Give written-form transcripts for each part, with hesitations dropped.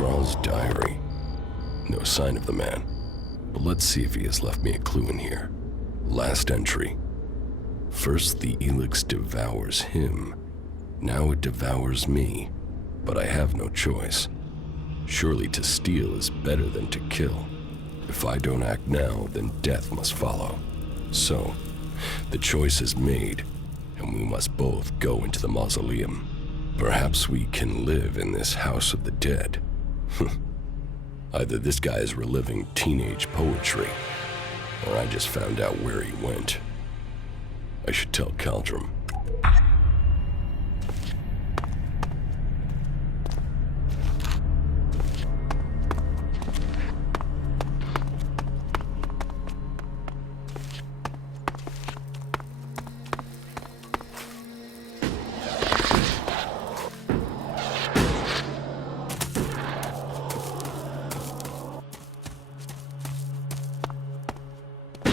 Kral's diary. No sign of the man, but let's see if he has left me a clue in here. Last entry. First the Elex devours him. Now it devours me, but I have no choice. Surely to steal is better than to kill. If I don't act now, then death must follow. So, the choice is made, and we must both go into the mausoleum. Perhaps we can live in this house of the dead. Either this guy is reliving teenage poetry, or I just found out where he went. I should tell Caldrim.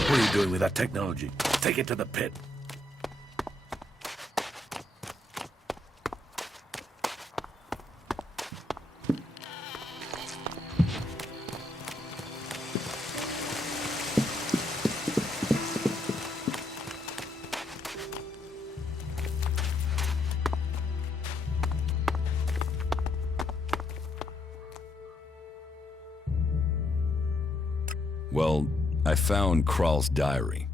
What are you doing with that technology? Take it to the pit. Well, I found Kral's diary.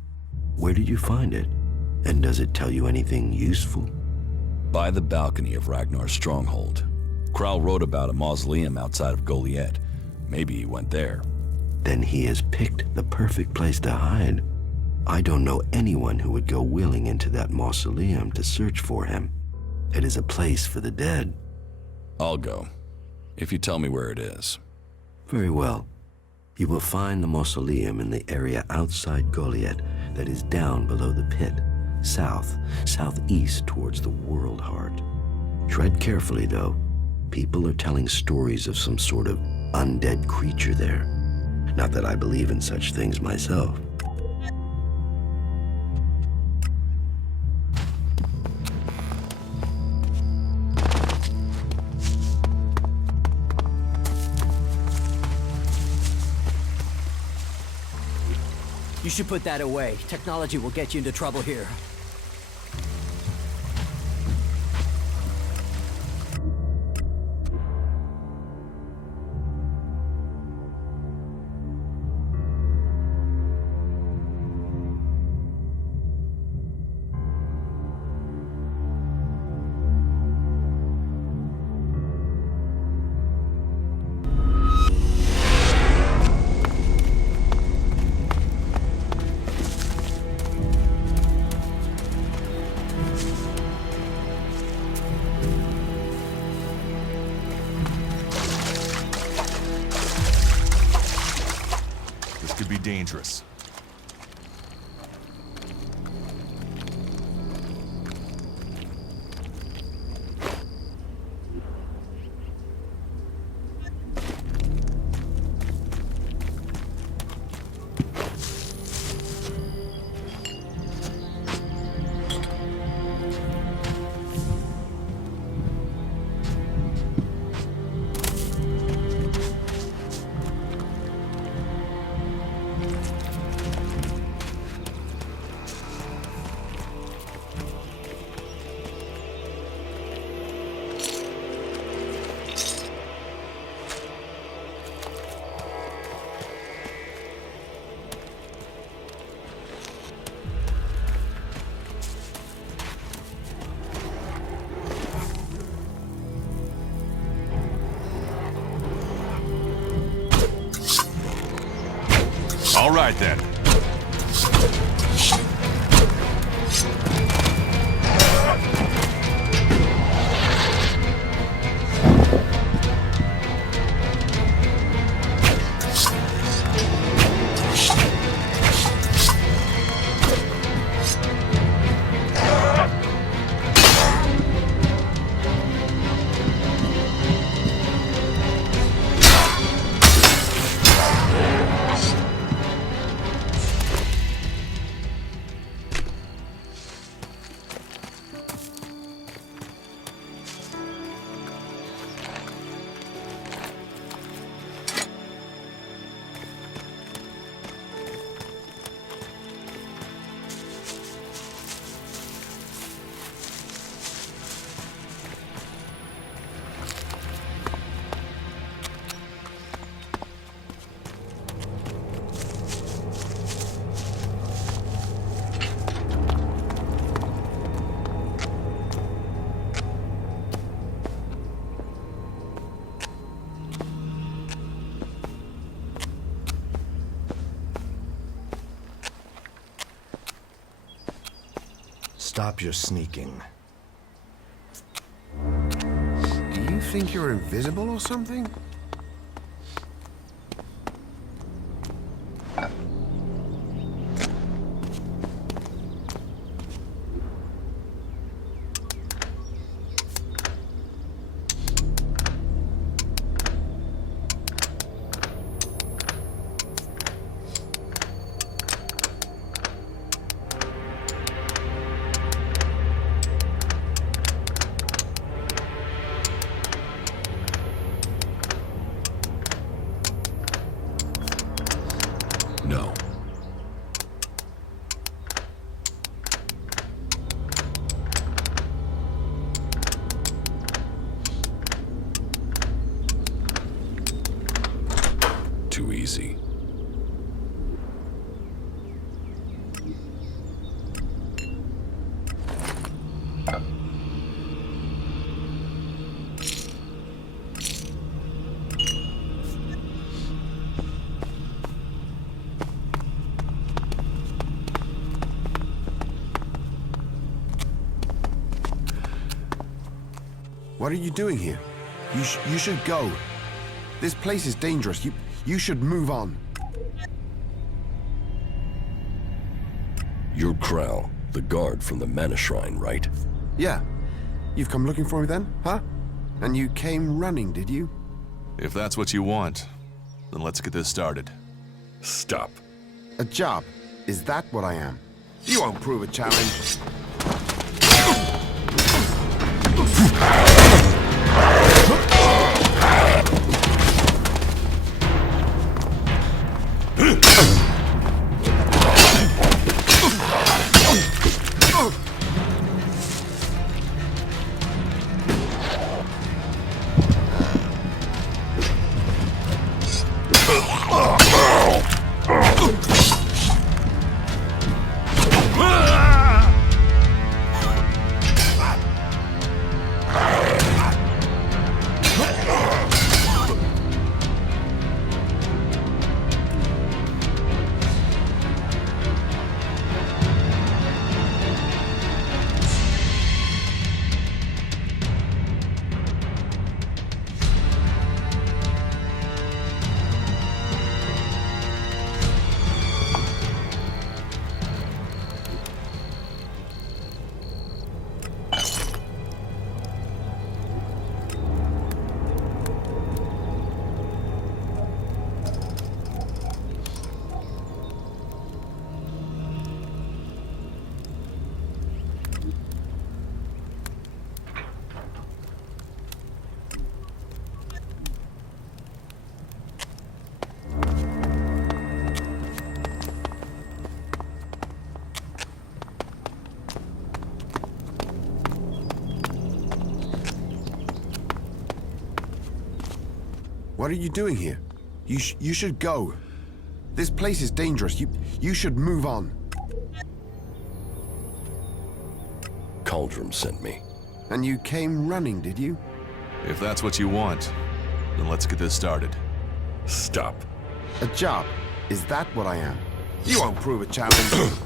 Where did you find it? And does it tell you anything useful? By the balcony of Ragnar's stronghold. Kral wrote about a mausoleum outside of Goliath. Maybe he went there. Then he has picked the perfect place to hide. I don't know anyone who would go willing into that mausoleum to search for him. It is a place for the dead. I'll go, if you tell me where it is. Very well. You will find the mausoleum in the area outside Goliath that is down below the pit, southeast towards the world heart. Tread carefully, though. People are telling stories of some sort of undead creature there. Not that I believe in such things myself. You should put that away. Technology will get you into trouble here. Could be dangerous. All right, then. Stop your sneaking. Do you think you're invisible or something? No. Too easy. What are you doing here? You should go. This place is dangerous. You should move on. You're Kral, the guard from the Mana Shrine, right? Yeah. You've come looking for me then, huh? And you came running, did you? If that's what you want, then let's get this started. Stop. A job. Is that what I am? You won't prove a challenge. What are you doing here? You should go. This place is dangerous. You should move on. Caldrim sent me. And you came running, did you? If that's what you want, then let's get this started. Stop. A job. Is that what I am? You won't prove a challenge.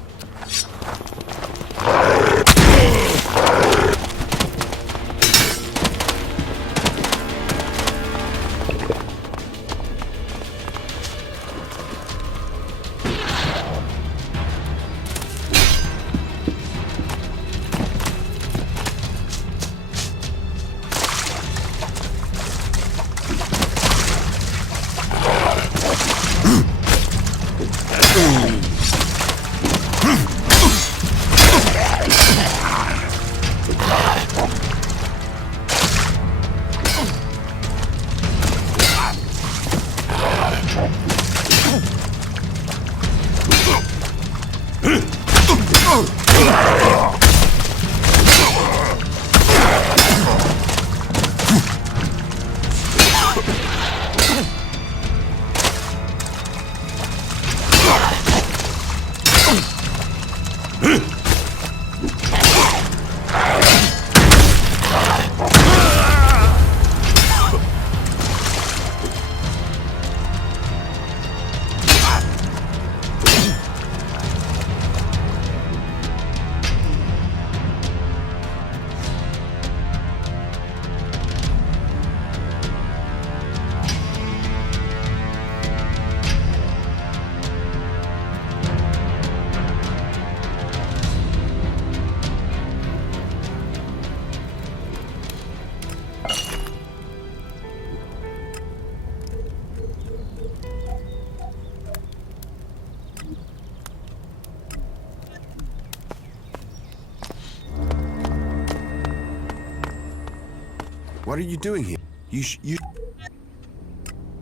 What are you doing here? You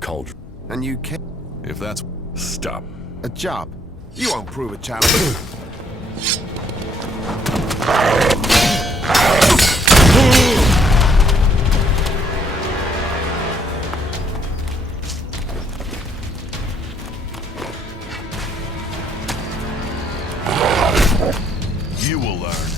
Caldrim. and you can't. If that's... Stop. A job. You won't prove a challenge. You will learn.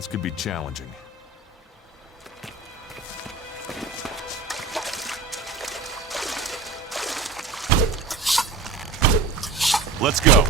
This could be challenging. Let's go.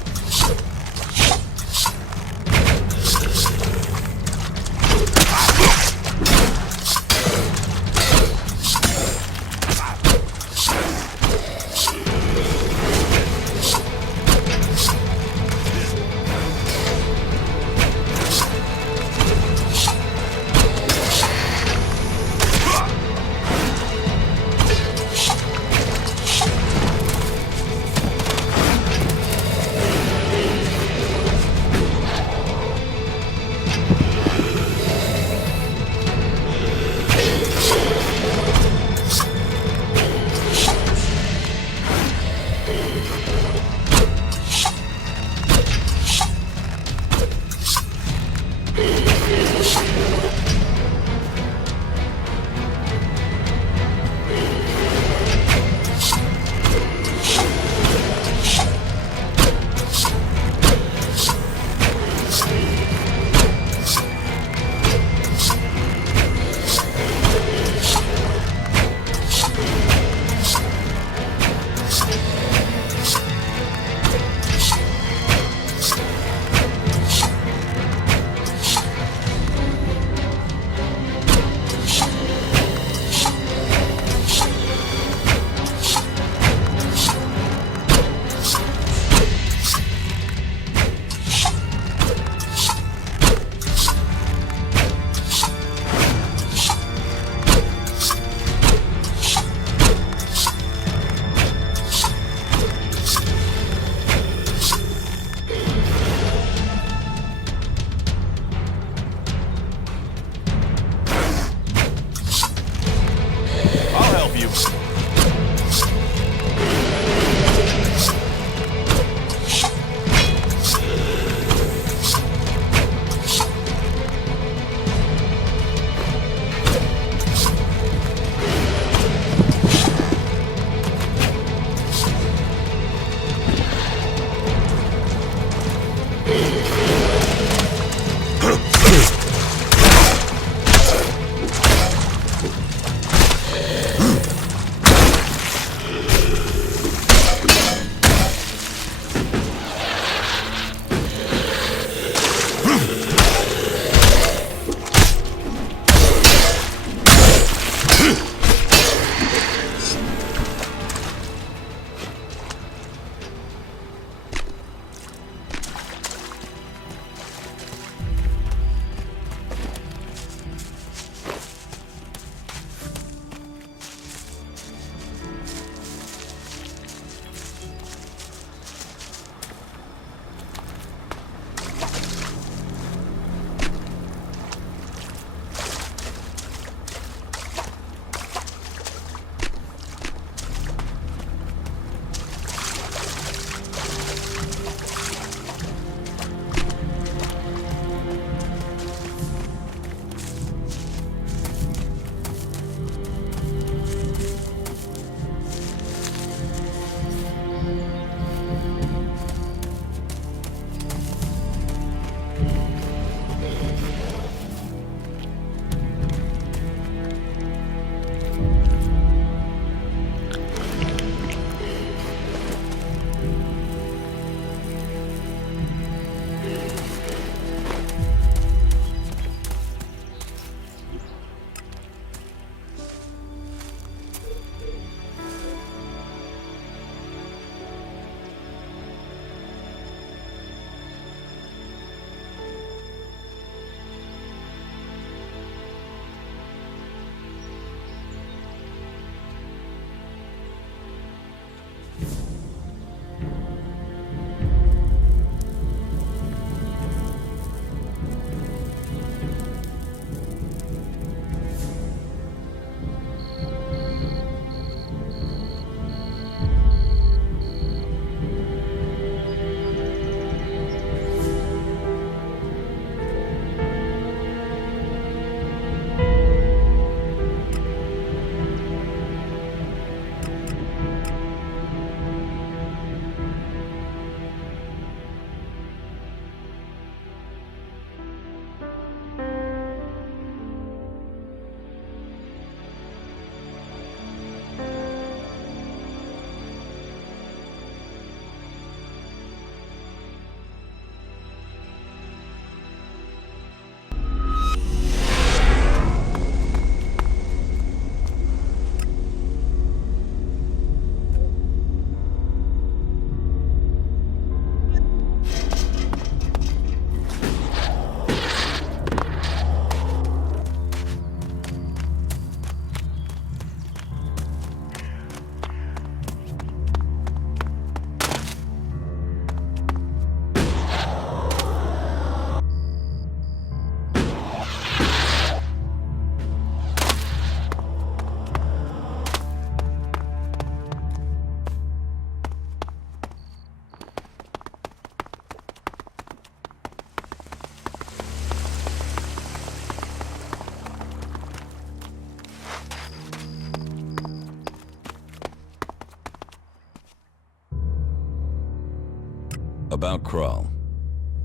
About Kral.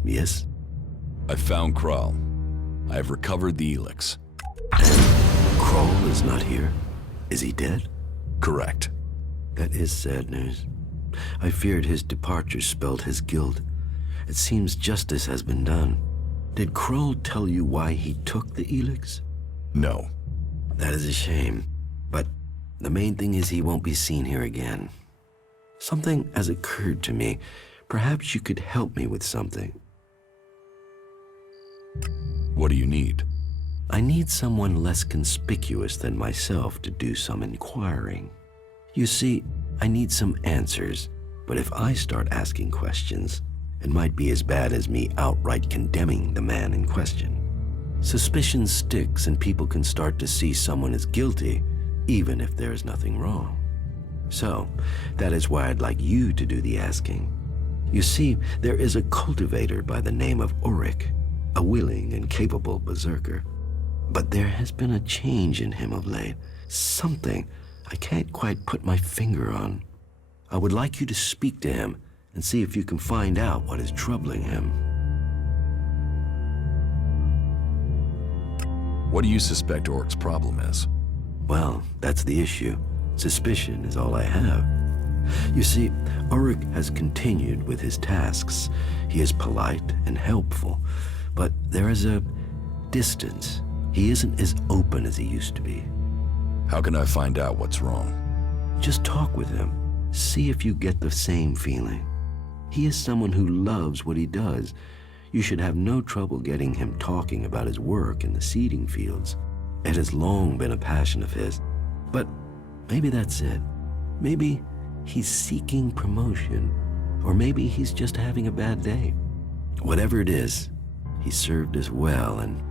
Yes? I found Kral. I have recovered the Elex. Kral is not here? Is he dead? Correct. That is sad news. I feared his departure spelled his guilt. It seems justice has been done. Did Kral tell you why he took the Elex? No. That is a shame. But the main thing is he won't be seen here again. Something has occurred to me. Perhaps you could help me with something. What do you need? I need someone less conspicuous than myself to do some inquiring. You see, I need some answers, but if I start asking questions, it might be as bad as me outright condemning the man in question. Suspicion sticks and people can start to see someone as guilty, even if there is nothing wrong. So, that is why I'd like you to do the asking. You see, there is a cultivator by the name of Ulrich, a willing and capable berserker. But there has been a change in him of late. Something I can't quite put my finger on. I would like you to speak to him and see if you can find out what is troubling him. What do you suspect Oric's problem is? Well, that's the issue. Suspicion is all I have. You see, Ulrich has continued with his tasks. He is polite and helpful, but there is a distance. He isn't as open as he used to be. How can I find out what's wrong? Just talk with him. See if you get the same feeling. He is someone who loves what he does. You should have no trouble getting him talking about his work in the seeding fields. It has long been a passion of his. But maybe that's it. Maybe he's seeking promotion, or maybe he's just having a bad day. Whatever it is, he served us well, and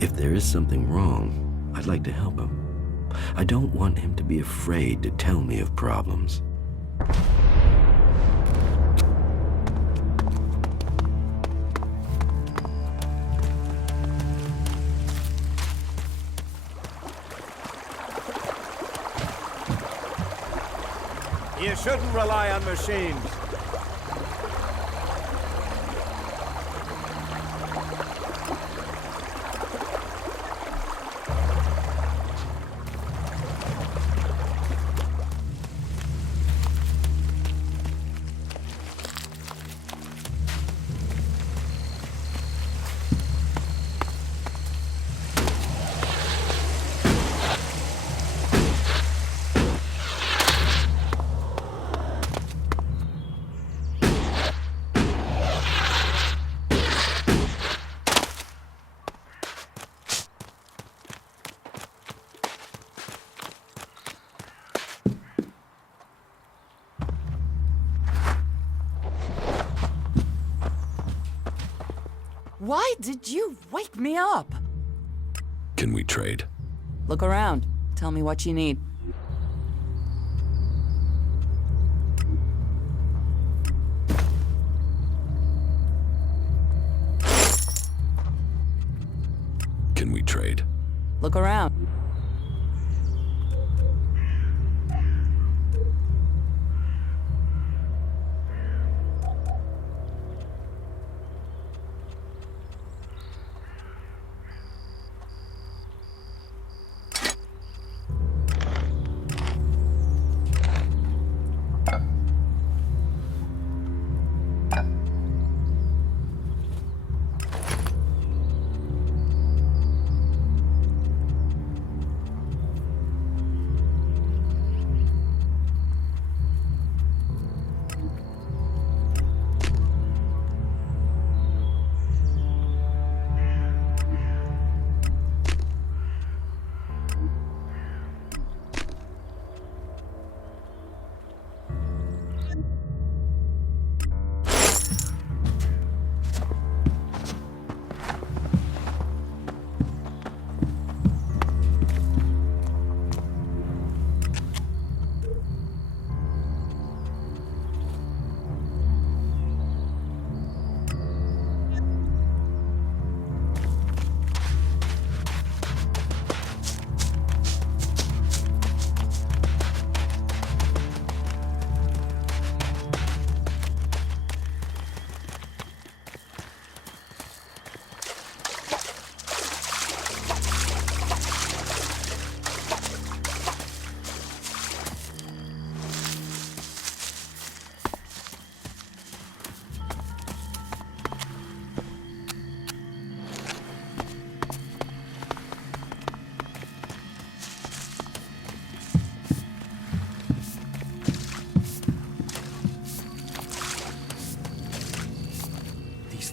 if there is something wrong, I'd like to help him. I don't want him to be afraid to tell me of problems. You shouldn't rely on machines. Why did you wake me up? Can we trade? Look around. Tell me what you need. Can we trade? Look around.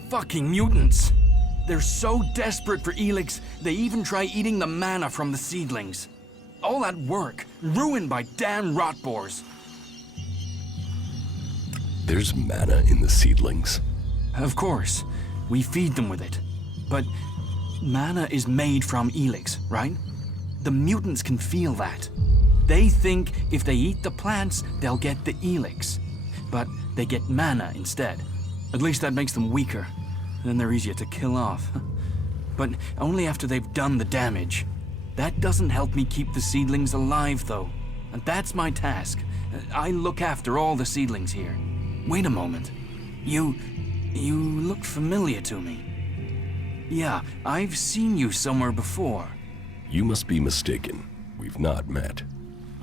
fucking mutants. They're so desperate for Elex, they even try eating the mana from the seedlings. All that work, ruined by damn rotboars. There's mana in the seedlings. Of course, we feed them with it. But mana is made from Elex, right? The mutants can feel that. They think if they eat the plants, they'll get the Elex. But they get mana instead. At least that makes them weaker. Then they're easier to kill off. But only after they've done the damage. That doesn't help me keep the seedlings alive, though. And that's my task. I look after all the seedlings here. Wait a moment. You look familiar to me. Yeah, I've seen you somewhere before. You must be mistaken. We've not met.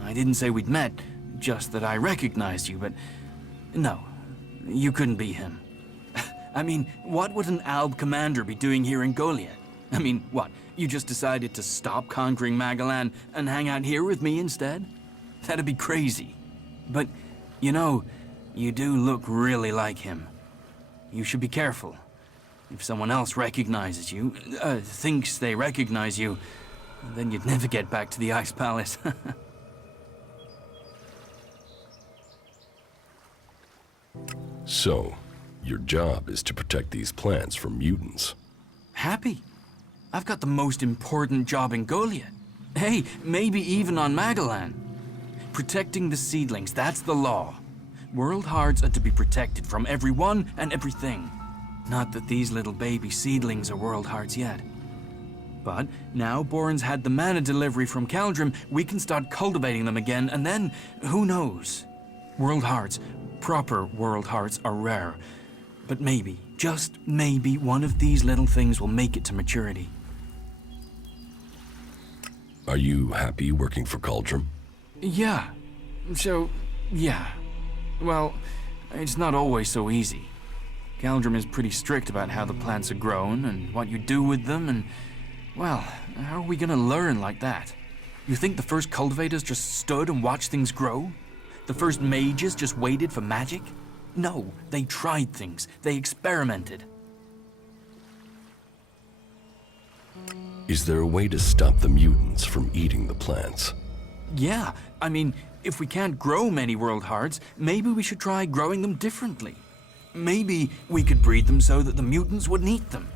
I didn't say we'd met, just that I recognized you, but no, you couldn't be him. I mean, what would an Alb commander be doing here in Goliath? I mean, what, you just decided to stop conquering Magalan and hang out here with me instead? That'd be crazy. But, you know, you do look really like him. You should be careful. If someone else recognizes you, thinks they recognize you, then you'd never get back to the Ice Palace. So, your job is to protect these plants from mutants. Happy. I've got the most important job in Goliath. Hey, maybe even on Magalan. Protecting the seedlings, that's the law. World hearts are to be protected from everyone and everything. Not that these little baby seedlings are world hearts yet. But now Boren's had the mana delivery from Caldrim, we can start cultivating them again, and then, who knows? World hearts, proper world hearts, are rare. But maybe, just maybe, one of these little things will make it to maturity. Are you happy working for Caldrim? Yeah. Yeah. Well, it's not always so easy. Caldrim is pretty strict about how the plants are grown and what you do with them, and, well, how are we gonna learn like that? You think the first cultivators just stood and watched things grow? The first mages just waited for magic? No, they tried things. They experimented. Is there a way to stop the mutants from eating the plants? Yeah, I mean, if we can't grow many world hearts, maybe we should try growing them differently. Maybe we could breed them so that the mutants wouldn't eat them.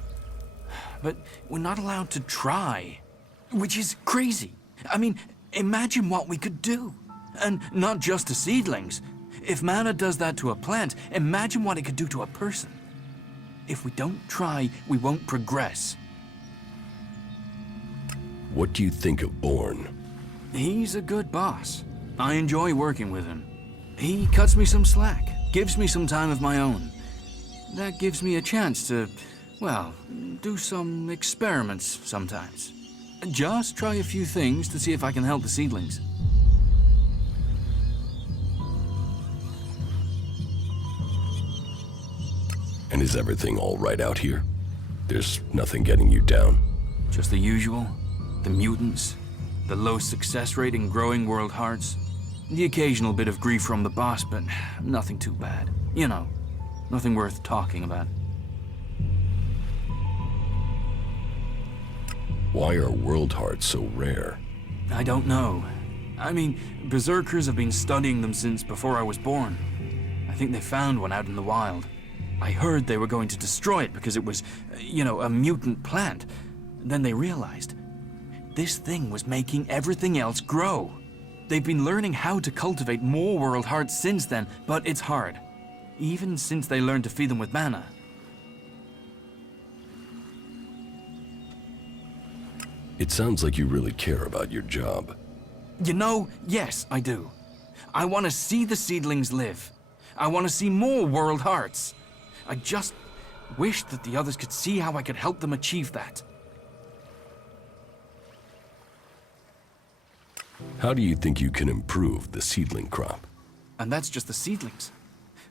But we're not allowed to try, which is crazy. I mean, imagine what we could do. And not just to seedlings. If mana does that to a plant, imagine what it could do to a person. If we don't try, we won't progress. What do you think of Born? He's a good boss. I enjoy working with him. He cuts me some slack, gives me some time of my own. That gives me a chance to, well, do some experiments sometimes. Just try a few things to see if I can help the seedlings. And is everything all right out here? There's nothing getting you down? Just the usual. The mutants, the low success rate in growing world hearts, the occasional bit of grief from the boss, but nothing too bad. You know, nothing worth talking about. Why are world hearts so rare? I don't know. I mean, Berserkers have been studying them since before I was born. I think they found one out in the wild. I heard they were going to destroy it because it was, you know, a mutant plant. Then they realized this thing was making everything else grow. They've been learning how to cultivate more world hearts since then, but it's hard. Even since they learned to feed them with mana. It sounds like you really care about your job. You know, yes, I do. I want to see the seedlings live. I want to see more world hearts. I just wish that the others could see how I could help them achieve that. How do you think you can improve the seedling crop? And that's just the seedlings.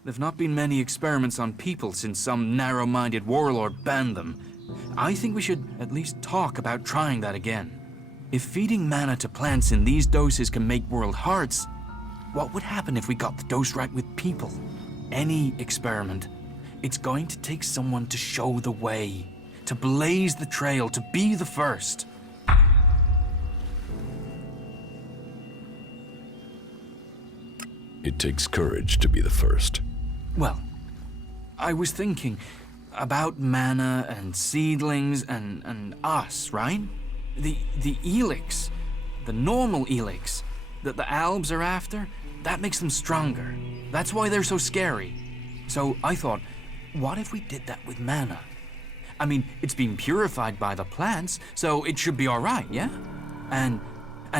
There've not been many experiments on people since some narrow-minded warlord banned them. I think we should at least talk about trying that again. If feeding mana to plants in these doses can make world hearts, what would happen if we got the dose right with people? Any experiment, it's going to take someone to show the way, to blaze the trail, to be the first. It takes courage to be the first. Well, I was thinking about mana and seedlings and us, right? The Elex, the normal Elex that the Albs are after, that makes them stronger. That's why they're so scary. So I thought, what if we did that with mana? I mean, it's been purified by the plants, so it should be all right, yeah? And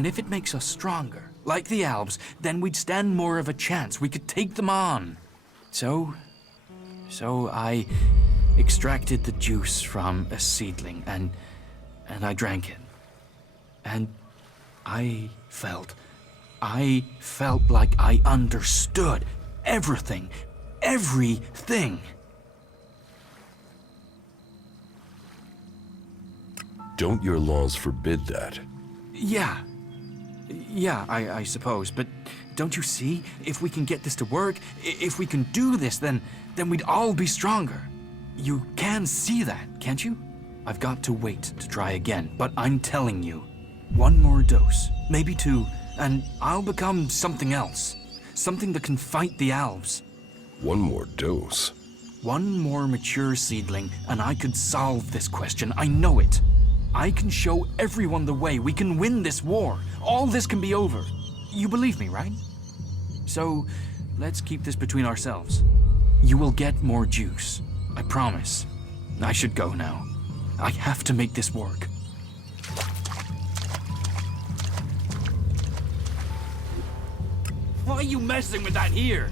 if it makes us stronger, like the Albs, then we'd stand more of a chance. We could take them on. So I extracted the juice from a seedling and I drank it. And I felt like I understood everything. Don't your laws forbid that? Yeah, I suppose, but don't you see? If we can get this to work, if we can do this, then we'd all be stronger. You can see that, can't you? I've got to wait to try again, but I'm telling you, one more dose, maybe two, and I'll become something else. Something that can fight the Alves. One more dose? One more mature seedling, and I could solve this question. I know it. I can show everyone the way. We can win this war. All this can be over. You believe me, right? So, let's keep this between ourselves. You will get more juice. I promise. I should go now. I have to make this work. Why are you messing with that here?